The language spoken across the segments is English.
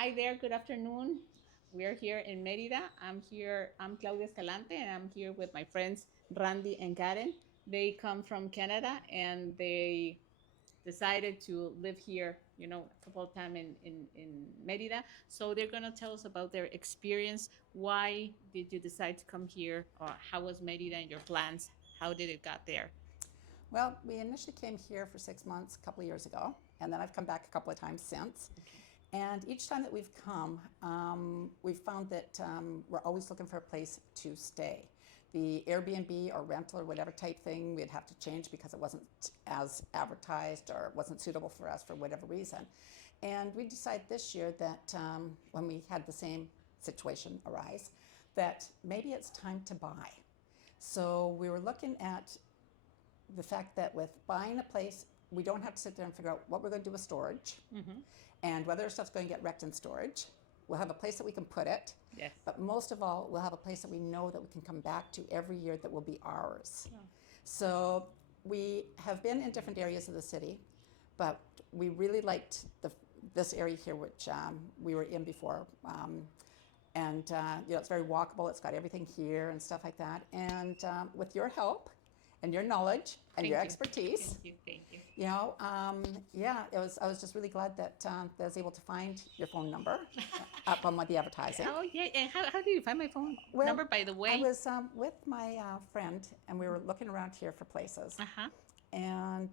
Hi there, good afternoon. We're here in Mérida. I'm Claudia Escalante, and I'm here with my friends Randy and Karen. They come from Canada and they decided to live here, a couple of times in Mérida. So they're going to tell us about their experience. Why did you decide to come here? Or how was Mérida and your plans? How did it got there? Well, we initially came here for 6 months a couple of years ago, and then I've come back a couple of times since. Okay. And each time that we've come, we've found that we're always looking for a place to stay. The Airbnb or rental or whatever type thing, we'd have to change because it wasn't as advertised or it wasn't suitable for us for whatever reason. And we decided this year that when we had the same situation arise, that maybe it's time to buy. So we were looking at the fact that with buying a place, we don't have to sit there and figure out what we're going to do with storage Mm-hmm. and whether our stuff's going to get wrecked in storage. We'll have a place that we can put it, Yes. but most of all, we'll have a place that we know that we can come back to every year that will be ours. Yeah. So we have been in different areas of the city, but we really liked this area here, which we were in before. It's very walkable. It's got everything here and stuff like that. And with your help and your knowledge and Thank your you. expertise, Thank you. I was just really glad that I was able to find your phone number up on the advertising. Oh yeah, and how did you find my phone number? By the way, I was with my friend, and we were looking around here for places uh-huh. and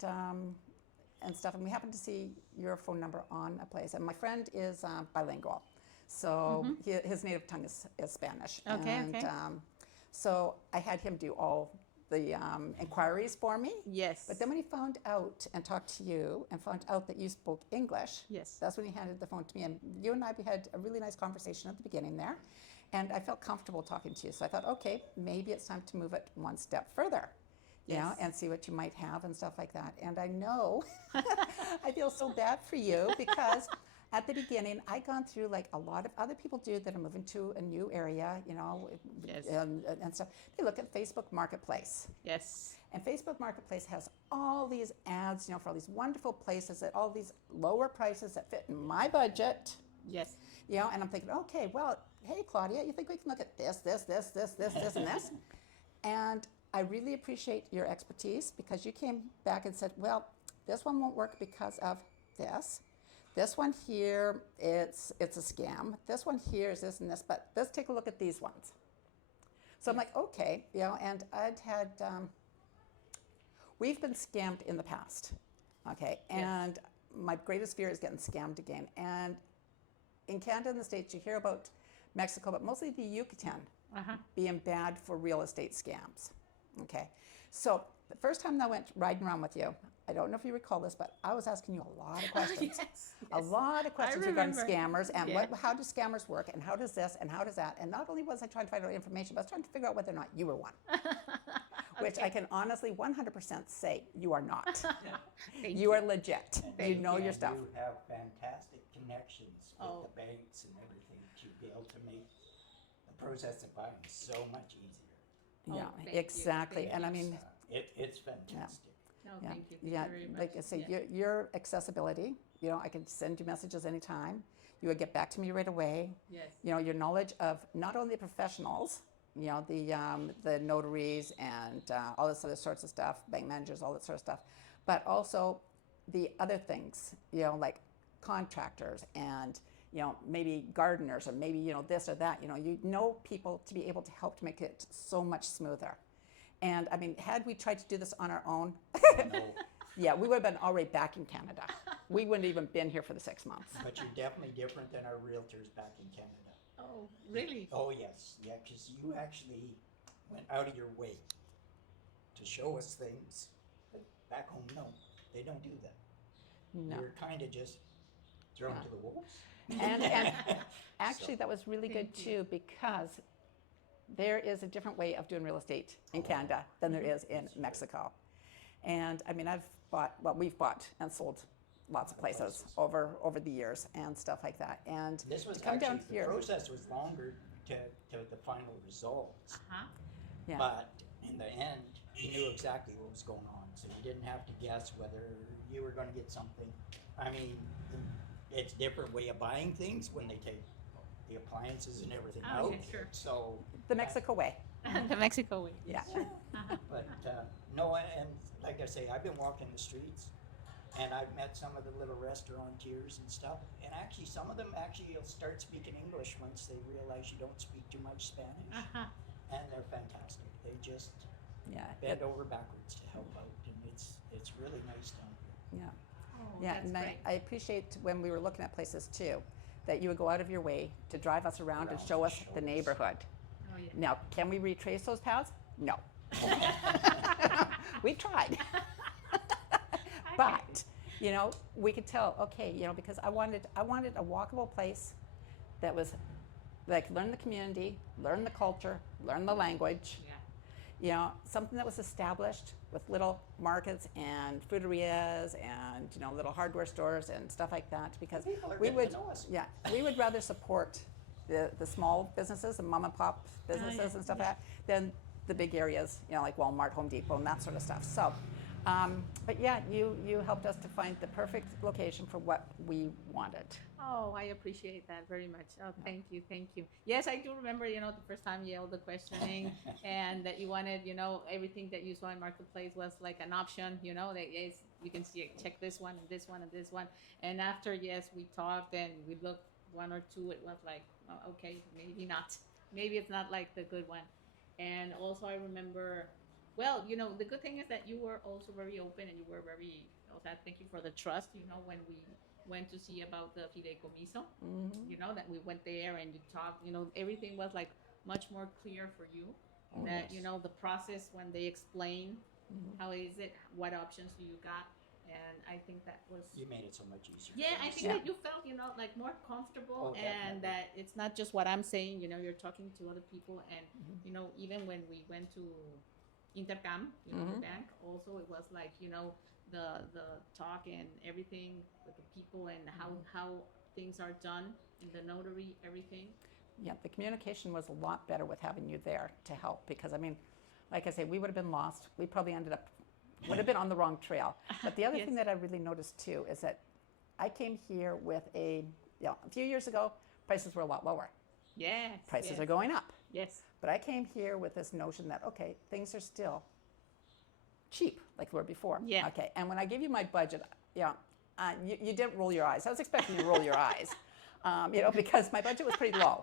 stuff, and we happened to see your phone number on a place. And my friend is bilingual, so his native tongue is Spanish. Okay, and okay. So I had him do all the inquiries for me. Yes. But then when he found out and talked to you and found out that you spoke English, Yes. that's when he handed the phone to me. And you and I, we had a really nice conversation at the beginning there. And I felt comfortable talking to you. So I thought, okay, maybe it's time to move it one step further, Yes. and see what you might have and stuff like that. And I know, I feel so bad for you because at the beginning, I gone through like a lot of other people do that are moving to a new area, Yes. and stuff. They look at Facebook Marketplace. Yes. And Facebook Marketplace has all these ads, for all these wonderful places at all these lower prices that fit in my budget. Yes. And I'm thinking, okay, well, hey, Claudia, you think we can look at this, and this? And I really appreciate your expertise because you came back and said, well, this one won't work because of this. This one here, it's a scam. This one here is this and this, but let's take a look at these ones. So I'm like, okay, and we've been scammed in the past, okay? And my greatest fear is getting scammed again. And in Canada and the States, you hear about Mexico, but mostly the Yucatan being bad for real estate scams, okay? So the first time I went riding around with you, I don't know if you recall this, but I was asking you a lot of questions. A lot of questions regarding scammers and how do scammers work and how does this and how does that. And not only was I trying to find out information, but I was trying to figure out whether or not you were one. Which I can honestly 100% say you are not. You are legit. You know your stuff. You have fantastic connections with the banks and everything to be able to make the process of buying so much easier. Yeah, thank you. exactly. Thank And I you. mean, It's fantastic. No, yeah, thank you. yeah. Very much. Like I say, Yeah. your accessibility. I can send you messages anytime. You would get back to me right away. Yes. Your knowledge of not only the professionals, the notaries and all this other sorts of stuff, bank managers, all that sort of stuff, but also the other things, like contractors and maybe gardeners or maybe this or that. You know people to be able to help to make it so much smoother. And I mean, had we tried to do this on our own, No, yeah, we would have been already back in Canada. We wouldn't have even been here for the 6 months. but you're definitely different than our realtors back in Canada. Oh, really? Oh, yes. Yeah, because you actually went out of your way to show us things. But back home, no, they don't do that. No. You're kind of just thrown to the wolves. And actually, So- that was really good Thank you. too because there is a different way of doing real estate in Canada than there is in Mexico. And I mean, we've bought and sold lots of places over the years and stuff like that. And This was to come down actually, here, the process was longer to the final results. yeah, But in the end, you knew exactly what was going on. So you didn't have to guess whether you were going to get something. I mean, it's different way of buying things when they take the appliances and everything Oh, out. yeah, sure. So, The Mexico way. The Mexico way. Yeah. but no, and like I say, I've been walking the streets, and I've met some of the little restaurateurs and stuff, and actually some of them actually will start speaking English once they realize you don't speak too much Spanish, and they're fantastic. They just Yeah. bend over backwards to help out, and it's really nice down here. Yeah. Oh, Yeah, that's and great. I appreciate when we were looking at places too, that you would go out of your way to drive us around and show us the neighborhood. Oh, yeah. Now, can we retrace those paths? No. We tried. But, you know, we could tell, okay, you know, because I wanted a walkable place that was like learn the community, learn the culture, learn the language. Yeah. You know, something that was established with little markets and fruterias and, you know, little hardware stores and stuff like that, because People are we getting would, to know us. yeah, we would rather support the small businesses, the mom and pop businesses yeah, and stuff like that, than the big areas, you know, like Walmart, Home Depot, and that sort of stuff. So, but yeah, you helped us to find the perfect location for what we wanted. Oh, I appreciate that very much. Oh, thank you, thank you. Yes, I do remember, you know, the first time you held the questioning and that you wanted, you know, everything that you saw in Marketplace was like an option, you know, that yes, you can see it, check this one and this one and this one. And after, yes, we talked and we looked one or two, it was like, oh, okay, maybe not. Maybe it's not like the good one. And also I remember, well, you know, the good thing is that you were also very open and you were very, also thank you for the trust, you know, when we went to see about the fideicomiso, you know, that we went there and you talked, you know, everything was like much more clear for you. That, you know, the process when they explain how is it, what options do you got, and I think that was. You made it so much easier. Yeah, for I us. think that you felt, you know, like more comfortable, Oh, and definitely. that it's not just what I'm saying, you know, you're talking to other people, and, you know, even when we went to Intercam, you know, the bank, also it was like, you know, the talk and everything with the people and how things are done in the notary, everything. Yeah, the communication was a lot better with having you there to help, because I mean, like I say, we would have been lost. We probably would have been on the wrong trail. But the other Yes. thing that I really noticed too is that I came here with a few years ago, prices were a lot lower. Yes. Prices yes. are going up. Yes. But I came here with this notion that, okay, things are still cheap like they were before. Yeah. Okay, and when I gave you my budget, you didn't roll your eyes. I was expecting you to roll your eyes, you know, because my budget was pretty low.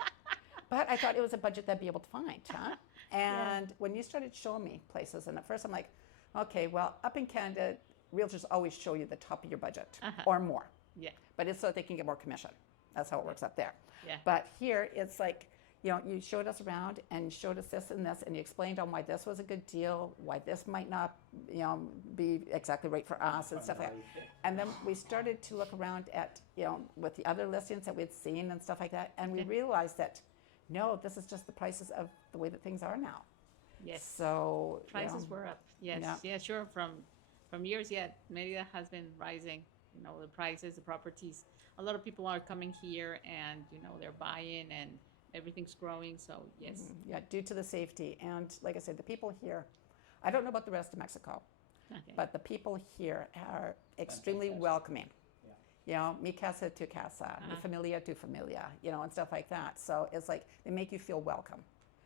But I thought it was a budget that I'd be able to find, huh? And when you started showing me places, and at first I'm like, okay, well, up in Canada, realtors always show you the top of your budget or more. Yeah. But it's so that they can get more commission. That's how it works up there. Yeah. But here, it's like, you know, you showed us around and showed us this and this, and you explained on why this was a good deal, why this might not, you know, be exactly right for us and stuff like that. And then we started to look around at, you know, with the other listings that we'd seen and stuff like that, and we realized that, no, this is just the prices of the way that things are now. Yes. So Prices were up. Yes. Yeah. Yeah, sure. From years yet, Mérida has been rising. You know, the prices, the properties. A lot of people are coming here and, you know, they're buying and everything's growing. So, yes. yeah, due to the safety. And like I said, the people here, I don't know about the rest of Mexico, Okay. but the people here are extremely Fantastic. welcoming. Yeah. You know, mi casa tu casa, mi familia tu familia, you know, and stuff like that. So it's like they make you feel welcome.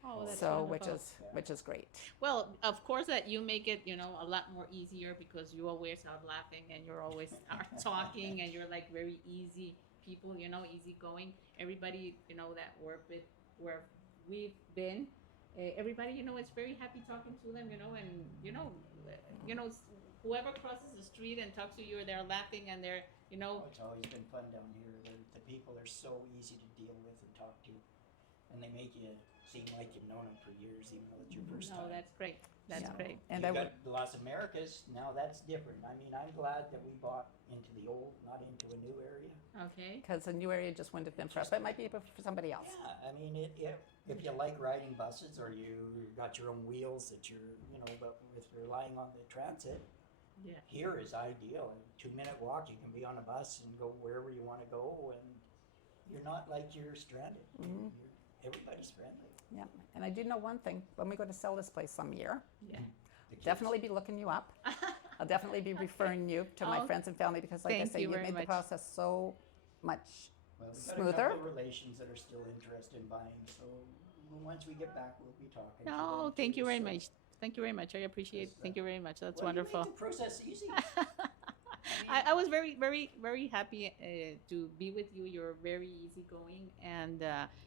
Oh, that's So wonderful. which is great. Well, of course that you make it, you know, a lot more easier because you always are laughing and you're always are talking and you're like very easy people, you know, easygoing. Everybody, you know, that work with where we've been, everybody, you know, is very happy talking to them, you know, and you know, whoever crosses the street and talks to you, they're laughing and they're, you know, Oh, it's always been fun down here. The people are so easy to deal with and talk to, and they make you seem like you've known them for years, even though it's your first no, time. that's great. That's Yeah. great. And you I would, got Las Americas. Now that's different. I mean, I'm glad that we bought into the old, not into a new area. Okay. because a new area just wouldn't have been for us, but it might be for somebody else. Yeah, I mean, if you like riding buses or you got your own wheels that you're, you know, but with relying on the transit, Yeah. here is ideal. A 2-minute walk, you can be on a bus and go wherever you want to go, and you're not like you're stranded. Everybody's friendly. Yeah, and I do know one thing. When we go to sell this place some year, Yeah. The kids- definitely be looking you up. I'll definitely be referring you to my Oh, friends and family because, like I thank say, you you've very made the much. process so much Well, we've got a smoother. couple of relations that are still interested in buying, so once we get back, we'll be talking. to No, them thank too, you very so- much. Thank you very much. I appreciate. Because, Thank you very much. That's well, wonderful. You make the process easy. I mean, I was very, very, very happy to be with you. You're very easygoing, and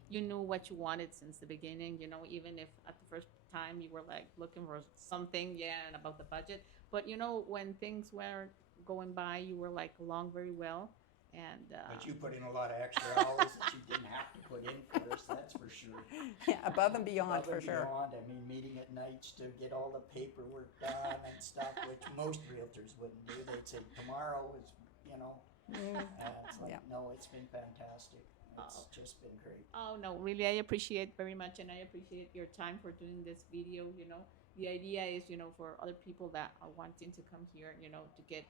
you knew what you wanted since the beginning. You know, even if at the first time you were like looking for something, yeah, and about the budget. But you know, when things were going by, you were like along very well, and but you put in a lot of extra hours that you didn't have to put in for us, that's for sure. Yeah, above and beyond Above for and sure. beyond, I mean, meeting at nights to get all the paperwork done and stuff, which most realtors wouldn't do. They'd say tomorrow is, you know, and it's like, Yeah. no, it's been fantastic. It's just been great. oh no, really, I appreciate very much, and I appreciate your time for doing this video. You know, the idea is, you know, for other people that are wanting to come here, you know, to get,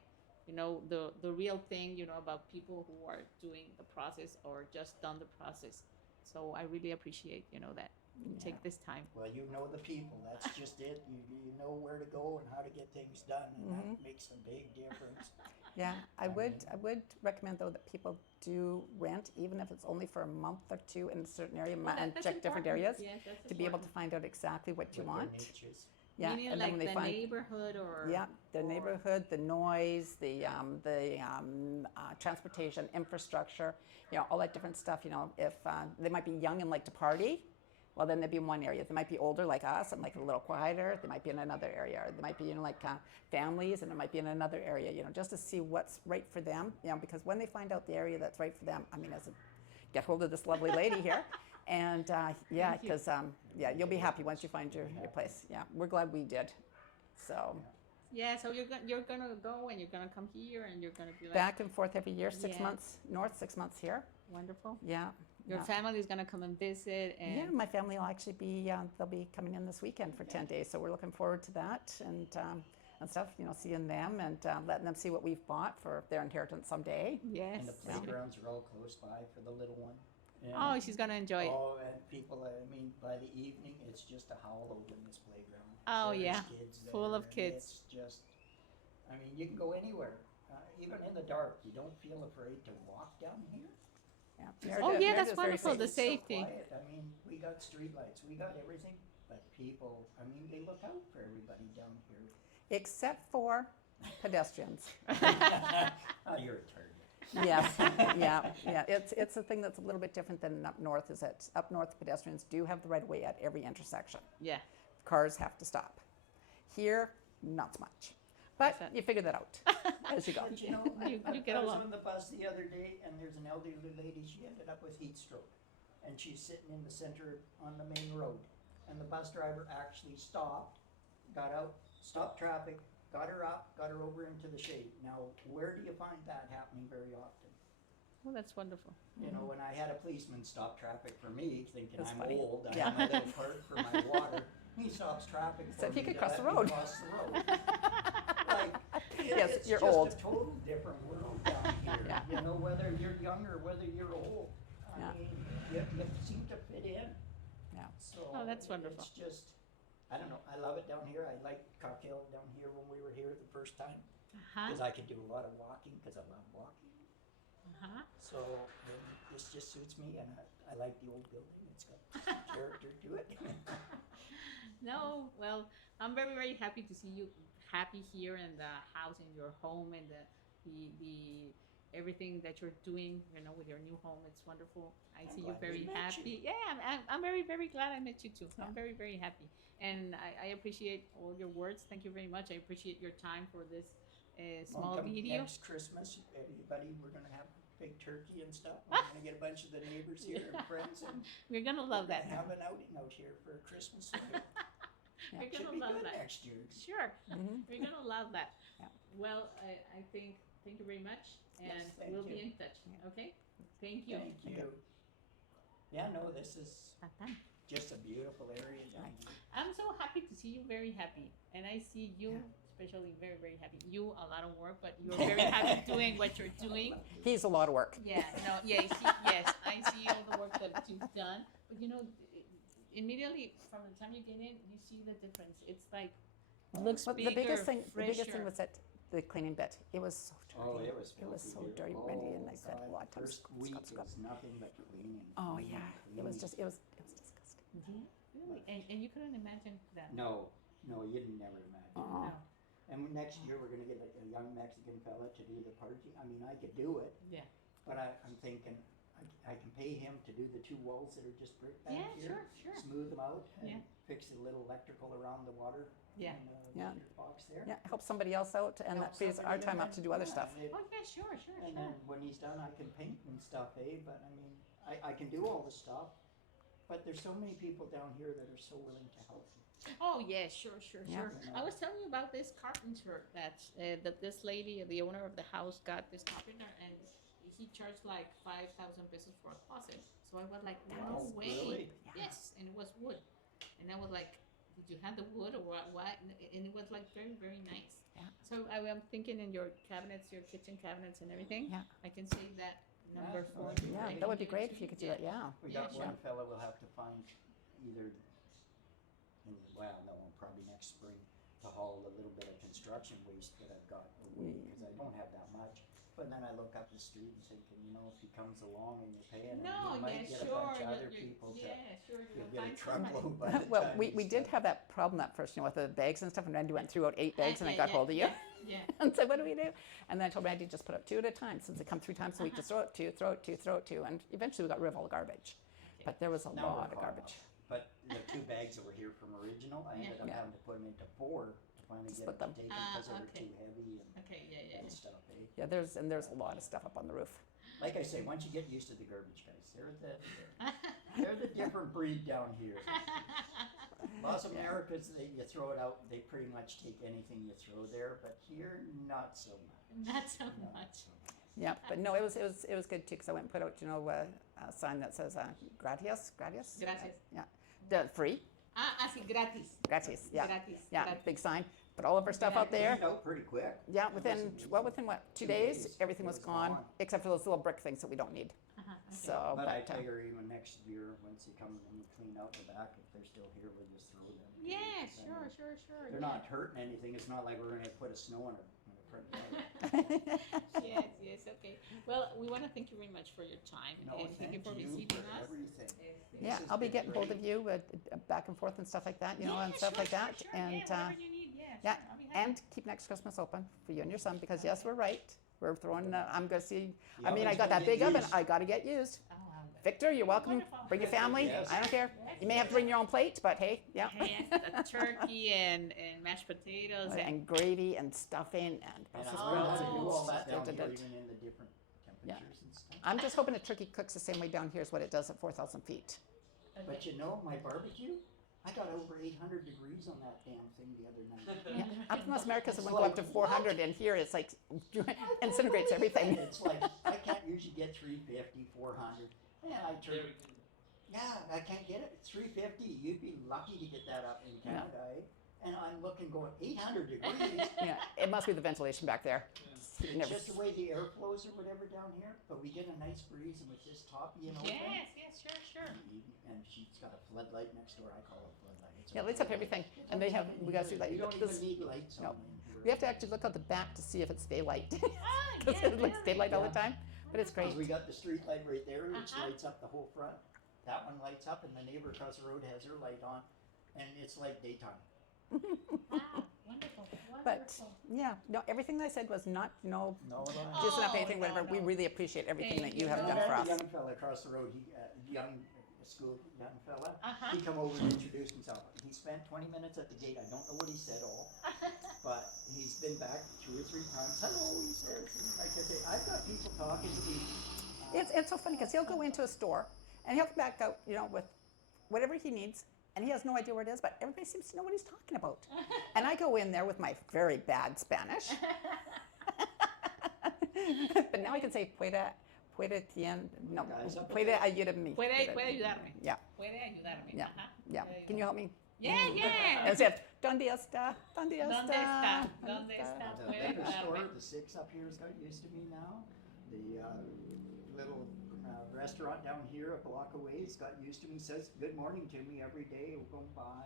you know, the real thing, you know, about people who are doing the process or just done the process. So I really appreciate, you know, that you Yeah. take this time. Well, you know the people, that's just it. You know where to go and how to get things done, and that makes a big difference. Yeah, I would recommend though that people do rent, even if it's only for a month or two in a certain area, and That's check different important. areas Yes, that's to be able to important. find out exactly what you With their want. niches. Yeah, Meaning and like then when they the find neighborhood or the or- neighborhood, the noise, the transportation, infrastructure, you know, all that different stuff. You know, if they might be young and like to party, well, then they'd be in one area. They might be older like us and like a little quieter. They might be in another area. Or they might be, you know, like families, and it might be in another area. You know, just to see what's right for them. You know, because when they find out the area that's right for them, I mean, get hold of this lovely lady here. And yeah, Thank you. because yeah, you'll be happy once you find your place. Yeah, we're glad we did. So yeah. So you're gonna go and you're gonna come here and you're gonna be like back and forth every year, 6 Yeah. months north, 6 months here. wonderful. Yeah. Your yeah. family is gonna come and visit, and Yeah, my family will actually be, they'll be coming in this weekend for 10 days. So we're looking forward to that and stuff, you know, seeing them and letting them see what we've bought for their inheritance someday. yes. And the playgrounds are all close by for the little one. And Oh, she's gonna enjoy it. oh, and people, I mean, by the evening, it's just a howl over in this playground. Oh, There's yeah. kids Full there, of and kids. It's just, I mean, you can go anywhere, even in the dark. You don't feel afraid to walk down here. Yeah. Oh, yeah, that's Merida's very wonderful, safe. the It's so safety. quiet. I mean, we got streetlights, we got everything, but people, I mean, they look out for everybody down here. Except for pedestrians. Oh, you're a turd. Yes, yeah. It's a thing that's a little bit different than up north. Is that up north pedestrians do have the right of way at every intersection. Yeah. Cars have to stop. Here, not so much. But That's it. you figure that out as you go. But you know, You get I was along. on the bus the other day, and there's an elderly lady. She ended up with heat stroke, and she's sitting in the center on the main road. And the bus driver actually stopped, got out, stopped traffic, got her up, got her over into the shade. Now, where do you find that happening very often? Oh, that's wonderful. You know, when I had a policeman stop traffic for me, thinking That's I'm funny. old, I Yeah. have my little cart for my water. He stops traffic for Said he me could to cross let the me road. cross the road. Like, Yes, it's you're just old. a total different world down here. Yeah. You know, whether you're young or whether you're old. I Yeah. mean, you seem to fit in. Yeah. So Oh, that's wonderful. It's just, I don't know. I love it down here. I like Cocktail down here when we were here the first time Uh-huh. because I could do a lot of walking because I love walking. Uh-huh. So this just suits me, and I like the old building. It's got character to it. No, well, I'm very, very happy to see you happy here in the house, in your home, and the everything that you're doing, you know, with your new home. It's wonderful. I see you glad we very met happy. Yeah, I'm very, very glad I met you too. Yeah. I'm very, very happy. And I appreciate all your words. Thank you very much. I appreciate your time for this small Come video. Next Christmas, everybody, we're gonna have big turkey and stuff. We're gonna get a bunch of the neighbors here and friends, and We're going to love we're that. gonna have an outing out here for Christmas. We're Should going be to love good that. next year. Sure. Mhm. We're going to love that. Yeah. Well, I think, thank you very much. And Yes, thank we'll you. be in touch. Okay? Thank you. Thank you. Yeah, no, this is Tatan. just a beautiful area down here. I'm so happy to see you very happy. And I see you, especially very, very happy. You, a lot of work, but you're very happy doing what you're doing. He's a lot of work. Yeah, no, yeah, yes, I see all the work that you've done. But you know, immediately from the time you get in, you see the difference. It's like, looks But bigger, the biggest thing fresher. was that the cleaning bit. It was so dirty. Oh, it was filthy. so here. dirty, Randy, and I said God, a lot of times, first week scrub. is nothing but cleaning. Oh cleaning, yeah, it was cleaning. disgusting. Yeah, really. And you couldn't imagine that. No, you'd never imagine. Uh-uh. No. And next year we're gonna get a young Mexican fella to do the party. I mean, I could do it, Yeah. but I'm thinking I can pay him to do the 2 walls that are just brick back Yeah, here, sure. smooth them out, and Yeah. fix the little electrical around the water. Yeah. And, Yeah. box there. Yeah, help somebody else out, and Help that frees somebody our time and up to do other yeah, stuff. Oh yeah, sure. And then when he's done, I can paint and stuff, But I mean, I can do all the stuff, but there's so many people down here that are so willing to help me. Oh yeah, sure. Yeah. I was telling you about this carpenter that this lady, the owner of the house, got this carpenter, and he charged like 5,000 pesos for a closet. So I was like, no Wow, way. really? Yes, and it was wood, and I was like, did you have the wood or what? And it was like very, very nice. Yeah. So I'm thinking in your cabinets, your kitchen cabinets and everything. Yeah. I can save that number Yeah, for that'd be you. Yeah, Right. that would be great if you could do it. Yeah. We Yeah, got sure. one fella we'll have to find either, probably next spring, to haul a little bit of construction waste that I've got away, because I don't have that much. But then I look up the street and thinking, if he comes along and you're paying him, No, you might yeah, get a sure. bunch of other people to, Sure. you'll You'll get a find somebody. truckload by the Well, time we he's did done. have that problem that first, with the bags and stuff, and Randy went through out 8 bags, and I got hold of you. Yeah. And said, what do we do? And then I told Randy, just put up 2 at a time. Since they come 3 times a week, just throw it 2, throw it 2, throw it 2. And eventually we got rid of all the garbage. But there was a Now we're lot of caught garbage. up. But the 2 bags that were here from original, I ended up Yeah. having to put them into 4 to finally To get split them them. taken, because they were Okay. too heavy Okay, yeah. and stuff, Yeah, there's a lot of stuff up on the roof. Like I say, once you get used to the garbage guys, they're the different breed down here. Los Americas, you throw it out, they pretty much take anything you throw there, but here, not so much. Not so Not much. so much. Yeah, but no, it was good too, because I went and put out, a sign that says gracias. Gracias. Yeah, the free, Sí, gratis. gracias. Yeah, Gratis. yeah, Gratis. big sign. Put all of our stuff out there. Cleaned out pretty quick. Yeah, within what, 2 days, days, everything it was was gone, gone. except for those little brick things that we don't need. Okay. So, But I but figure even next year, once you come and clean out the back, if they're still here, we'll just throw them. Yeah, Because, I mean, sure. They're not hurting anything, it's not like we're gonna put a snow on the front yard. Yes, okay. Well, we want to thank you very much for your time No, and thank you for you receiving for us. everything. yeah, This has I'll be been getting hold of great. you back and forth and stuff like that, and stuff sure, like that. Sure. And Whatever you need, yeah, sure. I'll be happy. and keep next Christmas open for you and your son, because yes, we're right. We're throwing. I'm gonna see. The I mean, I oven's got gonna that get big oven. used. I gotta get used. Oh, Victor, you're welcome. Wonderful. Bring your family. Yes. I don't care. Yes, You may have to bring your own plate, but hey, yeah. yes, the turkey and mashed potatoes And gravy and stuffing and And Brussels I learned how to sprouts. do all that and down here, da-da-da. even in the different temperatures and stuff. I'm just hoping a turkey cooks the same way down here as what it does at 4,000 feet. But my barbecue, I got over 800 degrees on that damn thing the other night. Yeah. Up in Las Americas, it It's went go up to like, 400, and here it's like incinerates everything. It's like, I can't usually get 350, 400. And I turn, I can't get it. 350, you'd be lucky to get that up in Yeah. Canada, And I'm looking going, 800 degrees? Yeah, it must be the ventilation back there. You It's never just the way the air flows or whatever down here, but we get a nice breeze, and with this top, open, Yes, sure. and she's got a floodlight next door. I call it a floodlight. It's Yeah, a lights up floodlight. everything, and they have. We got to see that. You don't this- even need lights no. on in here. We have to actually look out the back to see if it's daylight, Ah, because yeah, it looks really? daylight all the Yeah. time. But it's great. 'Cause we got the street light right there, which Uh-huh. lights up the whole front. That one lights up, and the neighbor across the road has her light on, and it's like daytime. Wow, wonderful. But yeah, no, everything that I said was not, No, just Oh, not anything, no, whatever. We no. really appreciate everything Thank that you you. have No, done I for had us. a young fella across the road, young fella. Uh-huh. He come over and introduced himself. He spent 20 minutes at the gate. I don't know what he said all, but he's been back 2 or 3 times. Hello, he says. And like I say, I've got people talking to me. It's so funny because he'll go into a store and he'll come back out, with whatever he needs, and he has no idea where it is, but everybody seems to know what he's talking about. And I go in there with my very bad Spanish. But now I can say, puede ayudarme. Puede ayudarme. Yeah, Puede ayudarme. yeah, Ajá. yeah. Puede Can you help me? Yeah. As if, ¿dónde está? ¿Dónde está? ¿Dónde está? ¿Dónde está? The Puede liquor store, ayudarme. the 6 up here's got used to me now. The little restaurant down here a block away has got used to me. Says good morning to me every day going by.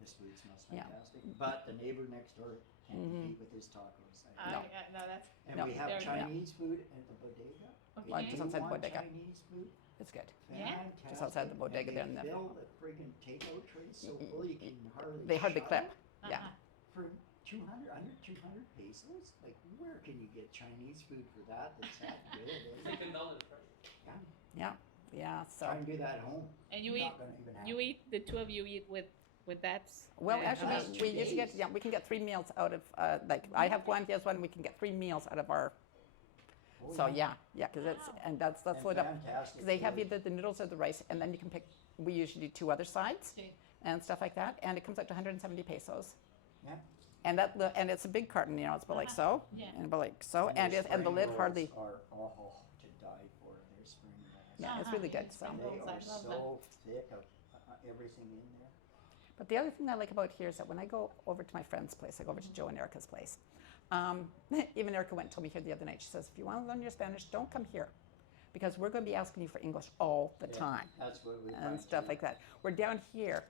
This food smells Yeah. fantastic. But the neighbor next door can't compete with his tacos. No. No, that's And No. we have There- Chinese food at the bodega. Okay. Well, If just you outside the want bodega. Chinese food, It's good. Yeah. fantastic. Just outside the bodega there and in they the- fill the friggin' takeout trays so full you can hardly They hardly shut clip. it. Yeah. For 200, under 200 pesos? Like, where can you get Chinese food for that that's that good? Eh? Yeah. Yeah. Yeah. So. Try and do that at home. And you Not eat, gonna even you happen. eat, the two of you eat with that. Well, that's actually, 2 we usually get, days. yeah, we can get 3 meals out of, like, I have one, he has one, we can get 3 meals out of our, Oh, so yeah, because it's, and that's And lit up. fantastic 'Cause they have food. either the noodles or the rice, and then you can pick, we usually do 2 other sides and stuff like that, and it comes out to 170 pesos. Yeah. And and it's a big carton, you know, it's about like so, Yeah. and about like so, and their and the spring lid rolls hardly, are awful to die for. Their spring rolls. yeah, it's really good, It's so. spring They rolls, I are love so thick of everything in there. But the other thing I like about here is that when I go over to my friend's place, I go over to Joe and Erica's place. Even Erica went and told me here the other night. She says, if you want to learn your Spanish, don't come here, because we're going to be asking you for English all the Yeah, time That's what we and find stuff too. like that. We're down here,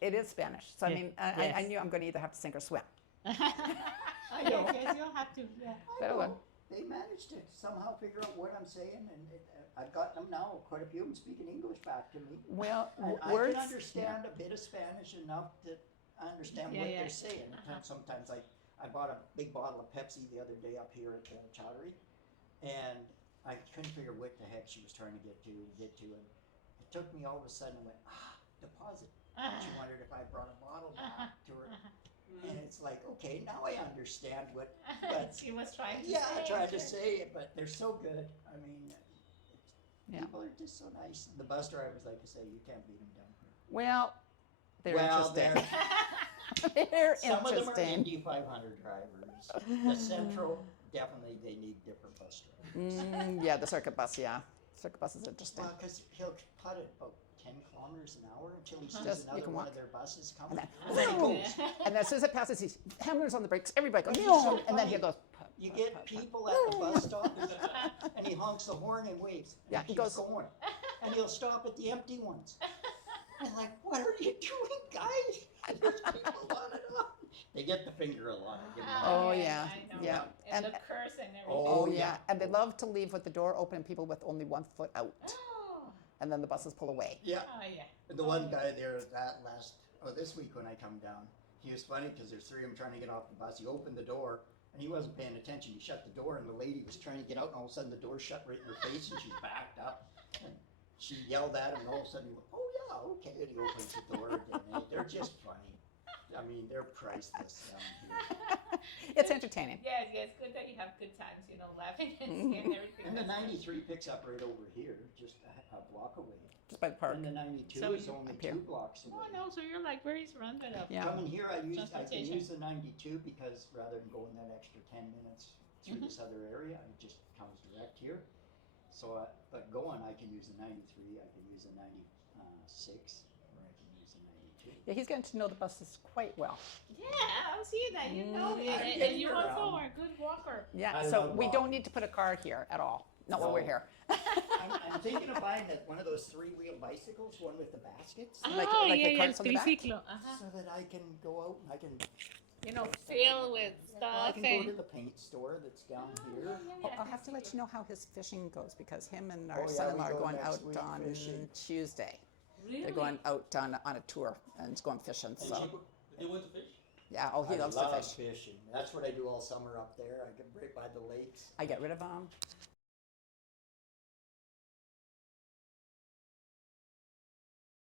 it is Spanish. So I Yeah. mean, I Yes. knew I'm going to either have to sink or swim. I know. Yes, you'll have to. Yeah. I Better know. one. They managed to somehow figure out what I'm saying, and I've got them now. Quite a few of them speaking English back to me. Well, And I words. can understand a bit of Spanish enough that I understand Yeah, what yeah. they're saying. Sometimes I bought a big bottle of Pepsi the other day up here at the Chowdery, and I couldn't figure what the heck she was trying to get to, and it took me all of a sudden. I went, deposit. She wondered if I brought a bottle back to her, and it's like, okay, now I understand what. But She was trying to yeah, say I tried to it. say it, but they're so good. I mean, Yeah. people are just so nice. The bus drivers, like I say, you can't beat them down here. Well, they're Well, interesting. They're Some of them are interesting. Indy 500 drivers. The Central, definitely, they need different bus drivers. Yeah, the circuit bus. Yeah, circuit bus is interesting. Well, because he'll cut it about 10 kilometers an hour until he sees Just- you another can one walk. of their buses And coming. then, And then he goes. and then as soon as it passes, he hammers on the brakes. Everybody goes, It's so "No," and then he funny. goes. You get people at the bus stop, and he honks the horn and waves. And Yeah, he keeps goes- going. And he'll stop at the empty ones. I'm like, what are you doing, guys? There's people on and on. They get the finger a lot. I give them that. Oh, yeah, I know. yeah. And, And- the curse and everything. Oh, Oh, yeah. yeah. And they love to leave with the door open and people with only 1 foot out, Oh, and then the buses pull away. Yeah. yeah. The one guy there this week when I come down, he was funny because there's 3 of them trying to get off the bus. He opened the door and he wasn't paying attention. He shut the door and the lady was trying to get out and all of a sudden the door shut right in her face and she backed up. And she yelled at him and all of a sudden he went, oh yeah, okay. And he opens the door again. And they're just funny. I mean, they're priceless down here. It's entertaining. Yes, yes. Good that you have good times, laughing and seeing everything. And the that's good. 93 picks up right over here, just a block away. Just by the park. And the 92 So is you- only Up here. 2 blocks away. Oh no, so you're like very surrounded up. Yeah. Coming here, I can Transportation. use the 92 because rather than going that extra 10 minutes through this other area, it just comes direct here. So, but going, I can use the 93, I can use the 96, or I can use the 92. Yeah, he's getting to know the buses quite well. Yeah, I'll see that. You know it. I'm And getting you around. also are a good walker. Yeah, I so love we don't walking. need to put a car here at all. Not while we're No. here. I'm thinking of buying one of those 3-wheel bicycles, one with the baskets, Like- oh, like the yeah, yeah, carts on the back? triciclo. Uh-huh. so that I can go out and I can, Fill with well, I stuff can go and. to the paint store that's down here. Oh, I'll have to let you know how his fishing goes, because him and Oh, our yeah, son-in-law we are go going next out week on fishing. Tuesday. Really? They're going out on a tour and going fishing. And So They went to fish? yeah, oh, he I loves love to fish. fishing. That's what I do all summer up there. I get right by the lakes. I get rid of them.